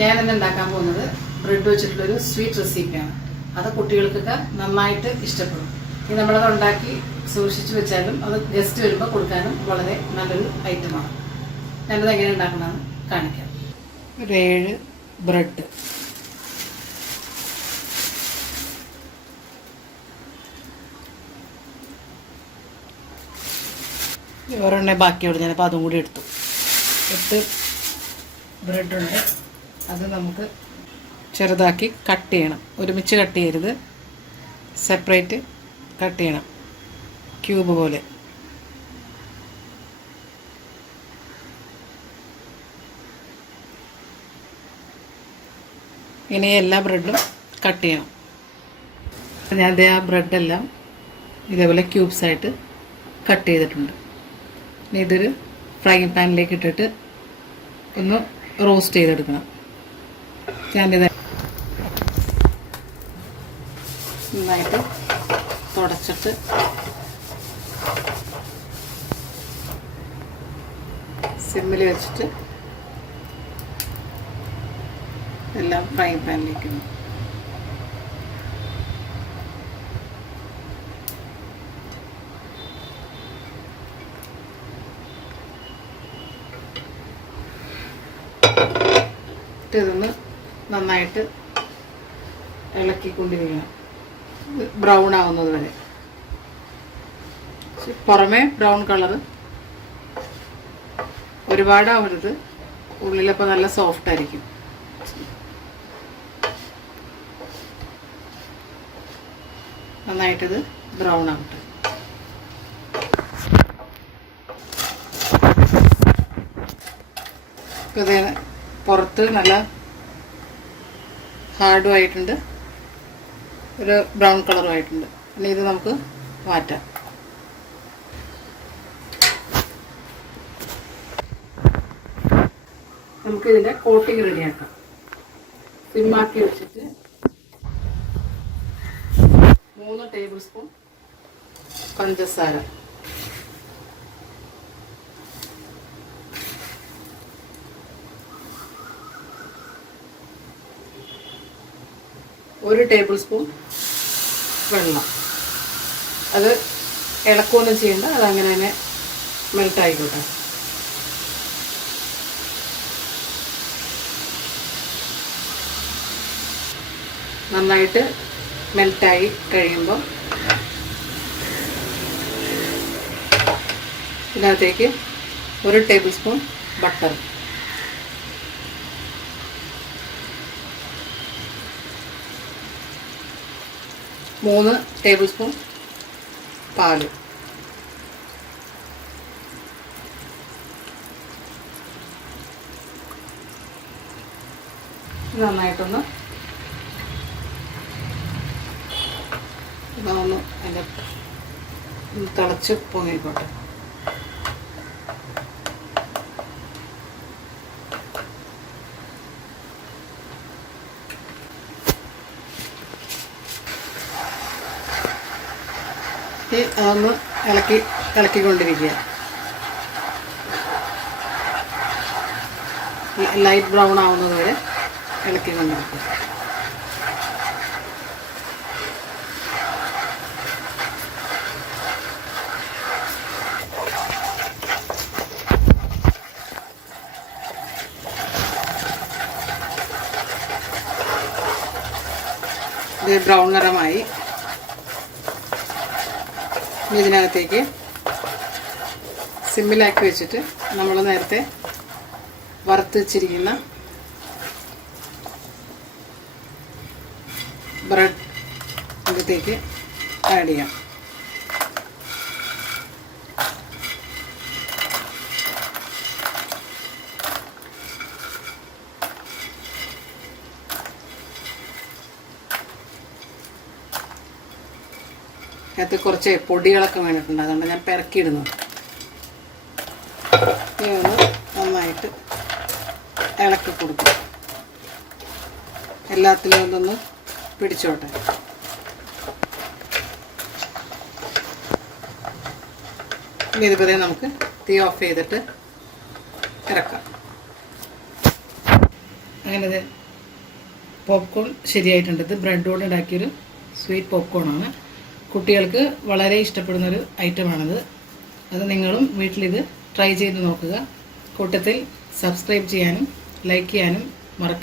ഞാൻ ഇന്ന് ഉണ്ടാക്കാൻ പോകുന്നത് ബ്രെഡ് വെച്ചിട്ടുള്ളൊരു സ്വീറ്റ് റെസിപ്പിയാണ്. അത് കുട്ടികൾക്കൊക്കെ നന്നായിട്ട് ഇഷ്ടപ്പെടും. ഇത് നമ്മളത് ഉണ്ടാക്കി സൂക്ഷിച്ച് വെച്ചാലും അത് ഗസ്റ്റ് വരുമ്പോൾ കൊടുക്കാനും വളരെ നല്ലൊരു ഐറ്റമാണ്. ഞാനത് എങ്ങനെ ഉണ്ടാക്കണമെന്ന് കാണിക്കാം. ഒരു 7 ബ്രെഡ്, ഒരെണ്ണേ ബാക്കിയോട് ഞാനപ്പോൾ അതും കൂടി എടുത്തു. 8 ബ്രെഡുണ്ട്. അത് നമുക്ക് ചെറുതാക്കി കട്ട് ചെയ്യണം. ഒരുമിച്ച് കട്ട് ചെയ്യരുത്, സെപ്പറേറ്റ് കട്ട് ചെയ്യണം, ക്യൂബ് പോലെ. ഇങ്ങനെ എല്ലാ ബ്രെഡും കട്ട് ചെയ്യണം. ഞാൻ ആ ബ്രെഡെല്ലാം ഇതേപോലെ ക്യൂബ്സായിട്ട് കട്ട് ചെയ്തിട്ടുണ്ട്. ഇനി ഇതൊരു ഫ്രൈങ് പാനിലേക്ക് ഇട്ടിട്ട് ഒന്ന് റോസ്റ്റ് ചെയ്തെടുക്കണം. ഞാനിത് നന്നായിട്ട് തുടച്ചിട്ട് സിമ്മിൽ വെച്ചിട്ട് എല്ലാം ഫ്രൈങ് പാനിലേക്ക് ഇടും. ഇതൊന്ന് നന്നായിട്ട് ഇളക്കിക്കൊണ്ടിരിക്കണം, ബ്രൗൺ ആവുന്നത് വരെ. പുറമേ ബ്രൗൺ കളറ്, ഒരുപാടാവരുത്, ഉള്ളിലപ്പോൾ നല്ല സോഫ്റ്റ് ആയിരിക്കും. നന്നായിട്ടിത് ബ്രൗൺ ആവട്ടെ. ഇത് പുറത്ത് നല്ല ഹാർഡും ആയിട്ടുണ്ട്, ഒരു ബ്രൗൺ കളറും ആയിട്ടുണ്ട്. ഇനി ഇത് നമുക്ക് മാറ്റാം. നമുക്കിതിൻ്റെ കോട്ടിങ് റെഡിയാക്കാം. സിമ്മാക്കി വെച്ചിട്ട് 3 ടേബിൾ സ്പൂൺ പഞ്ചസാര, 1 ടേബിൾ സ്പൂൺ വെള്ളം. അത് ഇളക്കുകയൊന്നും ചെയ്യണ്ട, അതങ്ങനെ തന്നെ മെൽട്ടായിക്കോട്ടെ. നന്നായിട്ട് മെൽറ്റായി കഴിയുമ്പോൾ ഇതിനകത്തേക്ക് 1 table spoon butter, 3 table spoon പാല്, നന്നായിട്ടൊന്ന് ഇതൊന്ന് അതിൻ്റെ തിളച്ച് പൊങ്ങിക്കോട്ടെ. അതൊന്ന് ഇളക്കിക്കൊണ്ടിരിക്കുക. ലൈറ്റ് ബ്രൗൺ ആവുന്നത് വരെ ഇളക്കിക്കൊണ്ടിരിക്കുക. ഇത് ബ്രൗൺ നിറമായി. ഇതിനകത്തേക്ക് സിമ്മിലാക്കി വെച്ചിട്ട് നമ്മൾ നേരത്തെ വറുത്ത് വെച്ചിരിക്കുന്ന ബ്രെഡ് ഇതിലേക്ക് ആഡ് ചെയ്യാം. അതിനകത്ത് കുറച്ച് പൊടികളൊക്കെ വേണ്ടിയിട്ടുണ്ട്, അതുകൊണ്ട് ഞാൻ പെരക്കിയിടുന്നു. ഇതൊന്ന് നന്നായിട്ട് ഇളക്കി കൊടുക്കും, എല്ലാത്തിലും ഇതൊന്ന് പിടിച്ചോട്ടെ. ഇനി ഇതുപോലെ നമുക്ക് തീ ഓഫ് ചെയ്തിട്ട് ഇറക്കാം. അങ്ങനെ ഇത് പോപ്കോൺ ശരിയായിട്ടുണ്ട്. ഇത് ബ്രെഡ് കൊണ്ട് ഉണ്ടാക്കിയൊരു സ്വീറ്റ് പോപ്കോണാണ്. കുട്ടികൾക്ക് വളരെ ഇഷ്ടപ്പെടുന്നൊരു ഐറ്റമാണിത്. അത് നിങ്ങളും വീട്ടിലിത് ട്രൈ ചെയ്ത് നോക്കുക. കൂട്ടത്തിൽ സബ്സ്ക്രൈബ് ചെയ്യാനും ലൈക്ക് ചെയ്യാനും മറക്കരുത്.